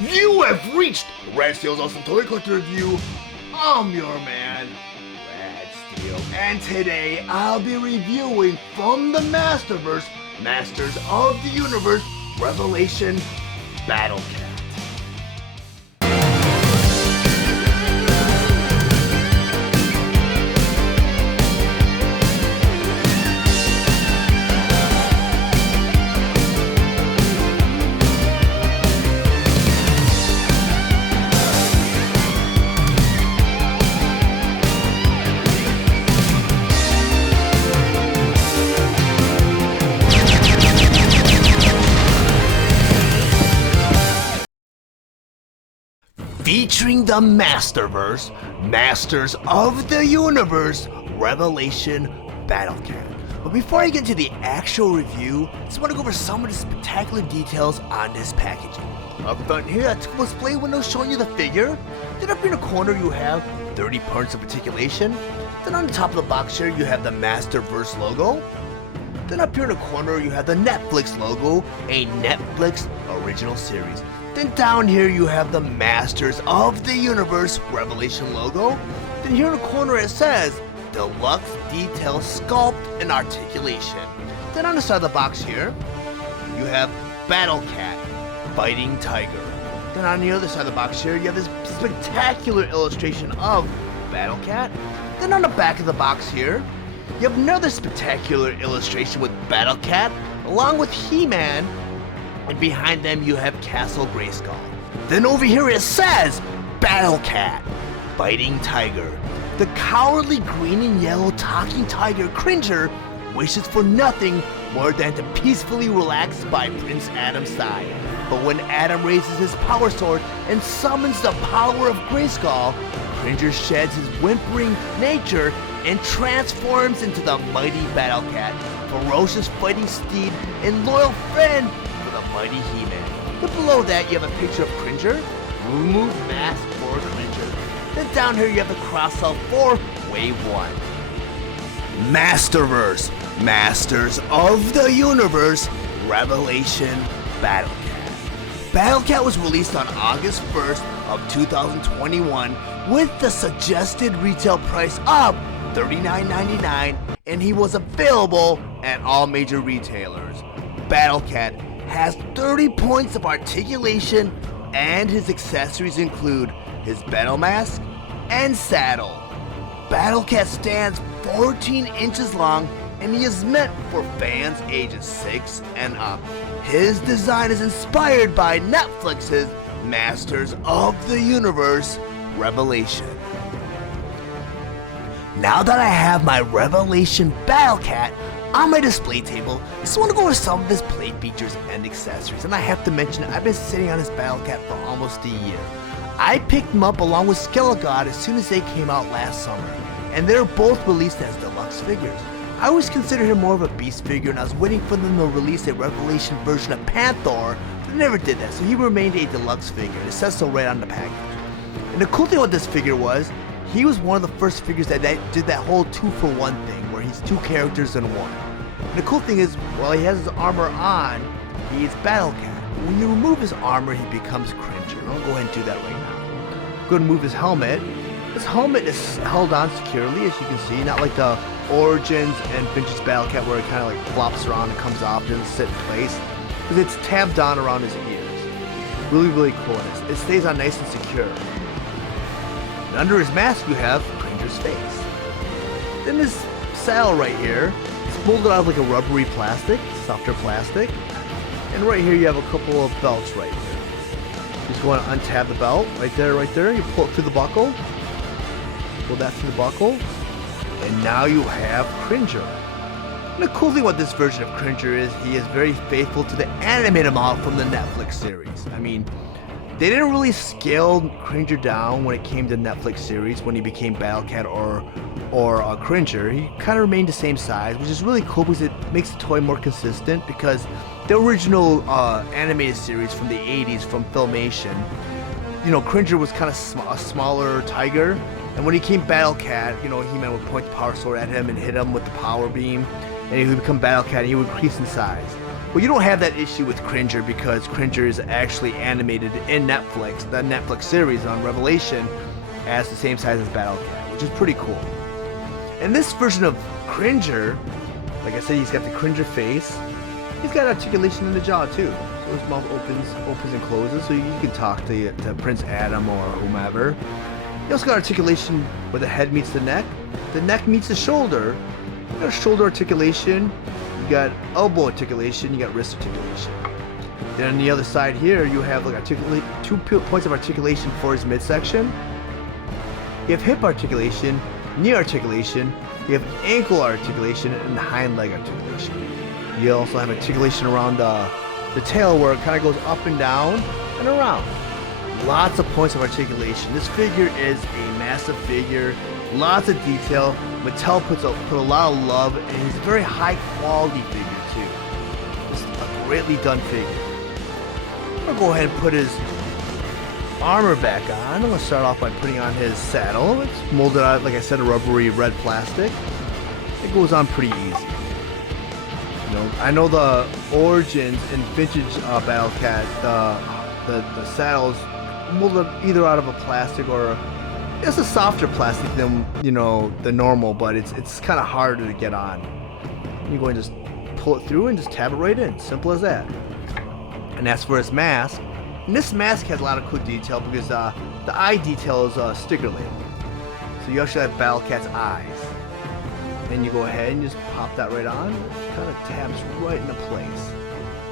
You have reached Red Steele's Awesome Toy Collector Review. I'm your man, Red Steele, and today I'll be reviewing from the Masterverse, Masters of the Universe, Revelation Battle Cat. Featuring the Masterverse, Masters of the Universe, Revelation Battle Cat. But before I get into the actual review, I just want to go over some of the spectacular details on this packaging. Up front here, that's a display window showing you the figure. Then up here in the corner you have 30 parts of articulation. Then on the top of the box here you have the Masterverse logo. Then up here in the corner you have the Netflix logo, a Netflix original series. Then down here you have the Masters of the Universe Revelation logo. Then here in the corner it says Deluxe Detail Sculpt and Articulation. Then on the side of the box here you have Battle Cat Fighting Tiger. Then on the other side of the box here you have this spectacular illustration of Battle Cat. Then on the back of the box here you have another spectacular illustration with Battle Cat along with He-Man. And behind them you have Castle Grayskull. Then over here it says Battle Cat Fighting Tiger. The cowardly green and yellow talking tiger Cringer wishes for nothing more than to peacefully relax by Prince Adam's side. But when Adam raises his power sword and summons the power of Grayskull, Cringer sheds his whimpering nature and transforms into the mighty Battle Cat, ferocious fighting steed and loyal friend the mighty He-Man. But below that you have a picture of Cringer. Remove mask for Cringer. Then down here you have the cross-out for Wave 1. Masterverse, Masters of the Universe, Revelation Battle Cat. Battle Cat was released on August 1st of 2021 with the suggested retail price of $39.99 and he was available at all major retailers. Battle Cat has 30 points of articulation and his accessories include his battle mask and saddle. Battle Cat stands 14 inches long and he is meant for fans ages 6 and up. His design is inspired by Netflix's Masters of the Universe Revelation. Now that I have my Revelation Battle Cat on my display table, I just want to go over some of his play features and accessories, and I have to mention I've been sitting on this Battle Cat for almost a year. I picked them up along with Skelegod as soon as they came out last summer, and they're both released as deluxe figures. I always considered him more of a beast figure, and I was waiting for them to release a Revelation version of Panther, but they never did that, so he remained a deluxe figure, and it says so right on the package. And the cool thing with this figure was, he was one of the first figures that did that whole 2-for-1 thing, where he's two characters in one. And the cool thing is, while he has his armor on, he is Battle Cat. When you remove his armor, he becomes Cringer. I'll go ahead and do that right now. I'm going to remove his helmet. His helmet is held on securely, as you can see, not like the Origins and Vintage Battle Cat where it kind of like flops around and comes off, doesn't sit in place, because it's tabbed on around his ears. Really, really cool. And it stays on nice and secure. And under his mask, you have Cringer's face. Then this saddle right here, it's molded out of like a rubbery plastic, softer plastic. And right here you have a couple of belts right here. You just want to untab the belt, right there. You pull it through the buckle. Pull that through the buckle. And now you have Cringer. And the cool thing about this version of Cringer is he is very faithful to the animated model from the Netflix series. I mean, they didn't really scale Cringer down when it came to Netflix series when he became Battle Cat or Cringer. He kind of remained the same size, which is really cool because it makes the toy more consistent, because the original animated series from the 80s from Filmation, you know, Cringer was kind of a smaller tiger, and when he became Battle Cat, you know, He-Man would point the power sword at him and hit him with the power beam, and he would become Battle Cat and he would increase in size. Well, you don't have that issue with Cringer because Cringer is actually animated in Netflix, the Netflix series on Revelation, as the same size as Battle Cat, which is pretty cool. And this version of Cringer, like I said, he's got the Cringer face. He's got articulation in the jaw too. So his mouth opens and closes, so you can talk to Prince Adam or whomever. He also got articulation where the head meets the neck meets the shoulder. You got shoulder articulation, you got elbow articulation, you got wrist articulation. Then on the other side here, you have like 2 points of articulation for his midsection. You have hip articulation, knee articulation, you have ankle articulation, and hind leg articulation. You also have articulation around the tail where it kind of goes up and down and around. Lots of points of articulation. This figure is a massive figure, lots of detail. Mattel put a lot of love, and he's a very high quality figure too. Just a greatly done figure. I'm gonna go ahead and put his armor back on. I'm gonna start off by putting on his saddle. It's molded out, like I said, a rubbery red plastic. It goes on pretty easy. You know, I know the Origins and vintage Battle Cat, the saddles molded either out of a plastic or it's a softer plastic than, you know, the normal, but it's kind of harder to get on. You go and just pull it through and just tab it right in. Simple as that. And as for his mask, and this mask has a lot of cool detail because the eye detail is sticker label. So you actually have Battle Cat's eyes. And you go ahead and just pop that right on. It kind of tabs right into place.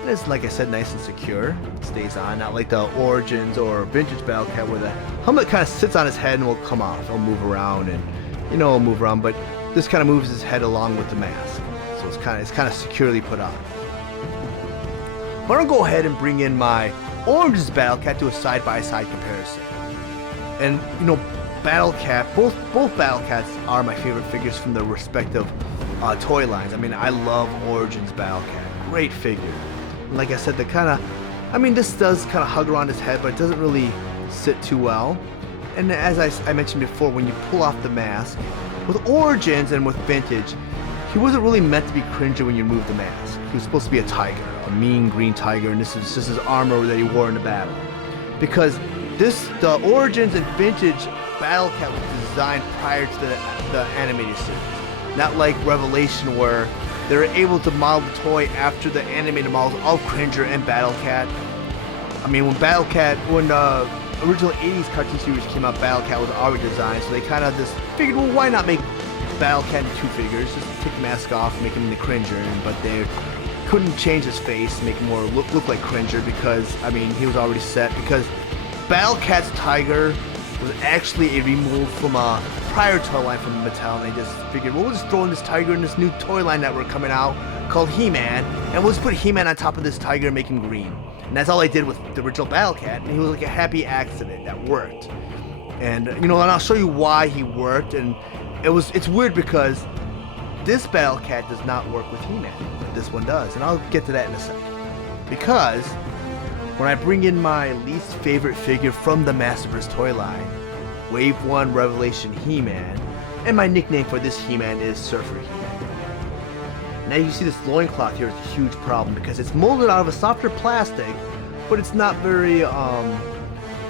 And it's, like I said, nice and secure. It stays on, not like the Origins or vintage Battle Cat where the helmet kind of sits on his head and will come off. It'll move around and, you know, it'll move around, but this kind of moves his head along with the mask. So it's kind of securely put on. I'm gonna go ahead and bring in my Origins Battle Cat to a side-by-side comparison. And, you know, Battle Cat, both Battle Cats are my favorite figures from the respective toy lines. I mean, I love Origins Battle Cat. Great figure. And like I said, this does kind of hug around his head, but it doesn't really sit too well. And as I mentioned before, when you pull off the mask, with Origins and with Vintage, he wasn't really meant to be Cringer when you remove the mask. He was supposed to be a tiger, a mean green tiger, and this is just his armor that he wore in the battle. Because the Origins and Vintage Battle Cat was designed prior to the animated series. Not like Revelation where they were able to model the toy after the animated models of Cringer and Battle Cat. I mean, when the original 80s cartoon series came out, Battle Cat was already designed, so they kind of just figured, well, why not make Battle Cat into 2 figures? Just take the mask off, make him into Cringer, but they couldn't change his face, make him more look like Cringer because, I mean, he was already set. Because Battle Cat's tiger was actually a remold from a prior toy line from Mattel, and they just figured, well, we'll just throw in this tiger in this new toy line that we're coming out called He-Man, and we'll just put He-Man on top of this tiger and make him green. And that's all they did with the original Battle Cat, and he was like a happy accident that worked. And, you know, and I'll show you why he worked, and it's weird because this Battle Cat does not work with He-Man, but this one does, and I'll get to that in a second. Because when I bring in my least favorite figure from the Masterverse toy line, Wave 1 Revelation He-Man, and my nickname for this He-Man is Surfer He-Man. Now you see this loincloth here is a huge problem because it's molded out of a softer plastic, but it's not very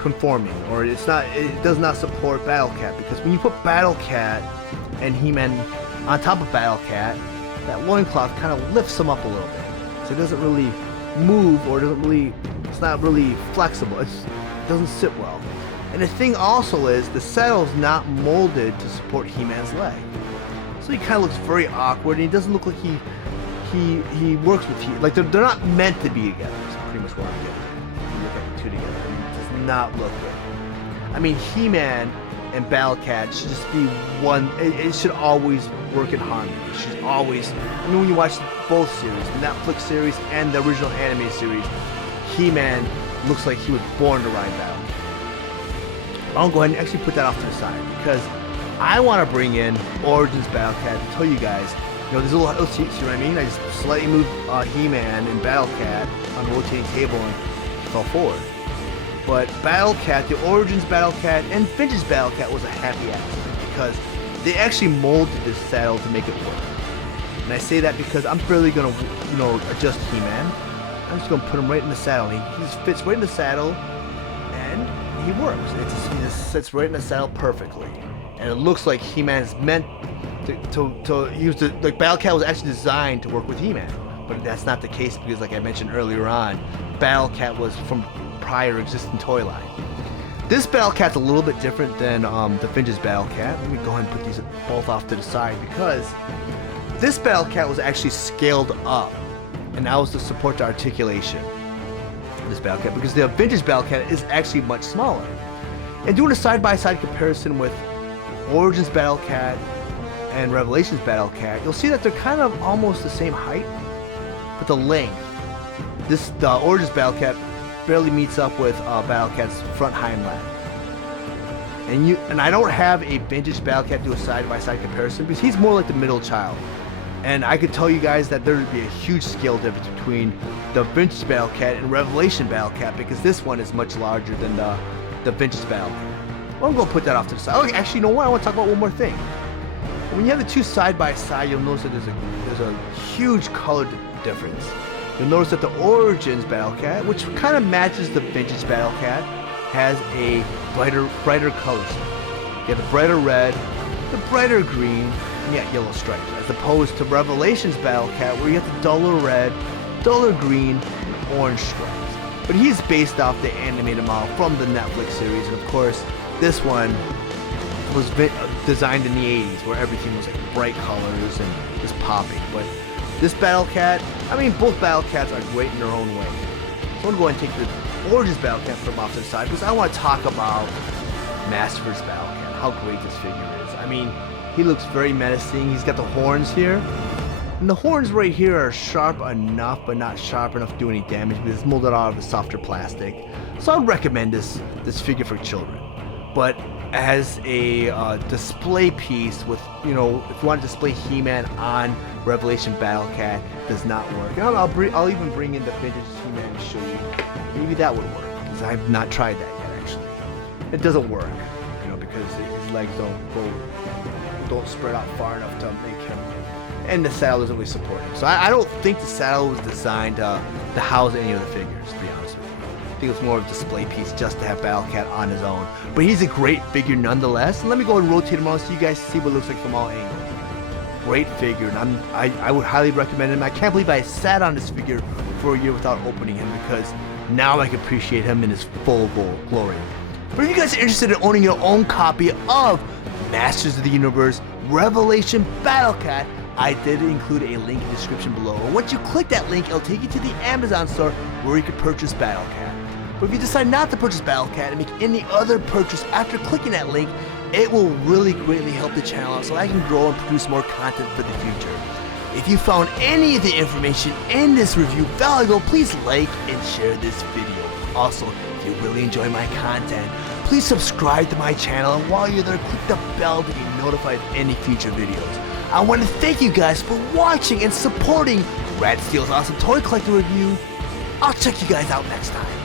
conforming, or it does not support Battle Cat, because when you put Battle Cat and He-Man on top of Battle Cat, that loincloth kind of lifts him up a little bit. So it doesn't really move, or it's not really flexible. It doesn't sit well. And the thing also is, the saddle's not molded to support He-Man's leg. So he kind of looks very awkward, and he doesn't look like he works with He-Man. Like, they're not meant to be together. That's pretty much what I'm getting at. You look at the two together, it does not look good. I mean, He-Man and Battle Cat should just be one. It should always work in harmony. It should always, I mean, when you watch both series, the Netflix series and the original anime series, He-Man looks like he was born to ride Battle Cat. I'll go ahead and actually put that off to the side because I want to bring in Origins Battle Cat and tell you guys, you know, there's a little see what I mean? I just slightly moved He-Man and Battle Cat on a rotating table and fell forward. But Battle Cat, the Origins Battle Cat, and Vintage Battle Cat was a happy accident because they actually molded this saddle to make it work. And I say that because I'm barely gonna, adjust He-Man. I'm just gonna put him right in the saddle. He just fits right in the saddle, and he works. He just sits right in the saddle perfectly. And it looks like He-Man is meant to use the, like, Battle Cat was actually designed to work with He-Man. But that's not the case because, like I mentioned earlier on, Battle Cat was from prior existing toy line. This Battle Cat's a little bit different than the vintage Battle Cat. Let me go ahead and put these both off to the side because this Battle Cat was actually scaled up, and that was to support the articulation of this Battle Cat because the vintage Battle Cat is actually much smaller. And doing a side-by-side comparison with Origins Battle Cat and Revelations Battle Cat, you'll see that they're kind of almost the same height, but the length. The Origins Battle Cat barely meets up with Battle Cat's front hind leg. And I don't have a vintage Battle Cat do a side-by-side comparison because he's more like the middle child. And I could tell you guys that there would be a huge scale difference between the vintage Battle Cat and Revelation Battle Cat because this one is much larger than the vintage Battle Cat. Well, I'm going to put that off to the side. Okay, actually, you know what? I want to talk about one more thing. When you have the two side by side, you'll notice that there's a huge color difference. You'll notice that the Origins Battle Cat, which kind of matches the vintage Battle Cat, has a brighter color scheme. You have the brighter red, the brighter green, and yet yellow stripes, as opposed to Revelations Battle Cat, where you have the duller red, duller green, and orange stripes. But he's based off the animated model from the Netflix series, and of course, this one was designed in the 80s, where everything was like bright colors and just popping. But this Battle Cat, I mean, both Battle Cats are great in their own way. So I'm going to take the Origins Battle Cat from off to the side because I want to talk about Masterverse Battle Cat, how great this figure is. I mean, he looks very menacing. He's got the horns here. And the horns right here are sharp enough, but not sharp enough to do any damage because it's molded out of a softer plastic. So I would recommend this figure for children. But as a display piece with, if you want to display He-Man on Revelation Battle Cat, does not work. I'll even bring in the vintage He-Man to show you. Maybe that would work, because I've not tried that yet, actually. It doesn't work, because his legs don't spread out far enough to make him, and the saddle doesn't really support him. So I don't think the saddle was designed to house any of the figures, to be honest with you. I think it was more of a display piece just to have Battle Cat on his own. But he's a great figure nonetheless. And let me go and rotate him around so you guys see what it looks like from all angles. Great figure, and I would highly recommend him. I can't believe I sat on this figure for a year without opening him because now I can appreciate him in his full glory. But if you guys are interested in owning your own copy of Masters of the Universe Revelation Battle Cat, I did include a link in the description below. And once you click that link, it'll take you to the Amazon store where you can purchase Battle Cat. But if you decide not to purchase Battle Cat and make any other purchase after clicking that link, it will really greatly help the channel out so I can grow and produce more content for the future. If you found any of the information in this review valuable, please like and share this video. Also, if you really enjoy my content, please subscribe to my channel, and while you're there, click the bell to be notified of any future videos. I want to thank you guys for watching and supporting Steele's awesome toy collector review. I'll check you guys out next time.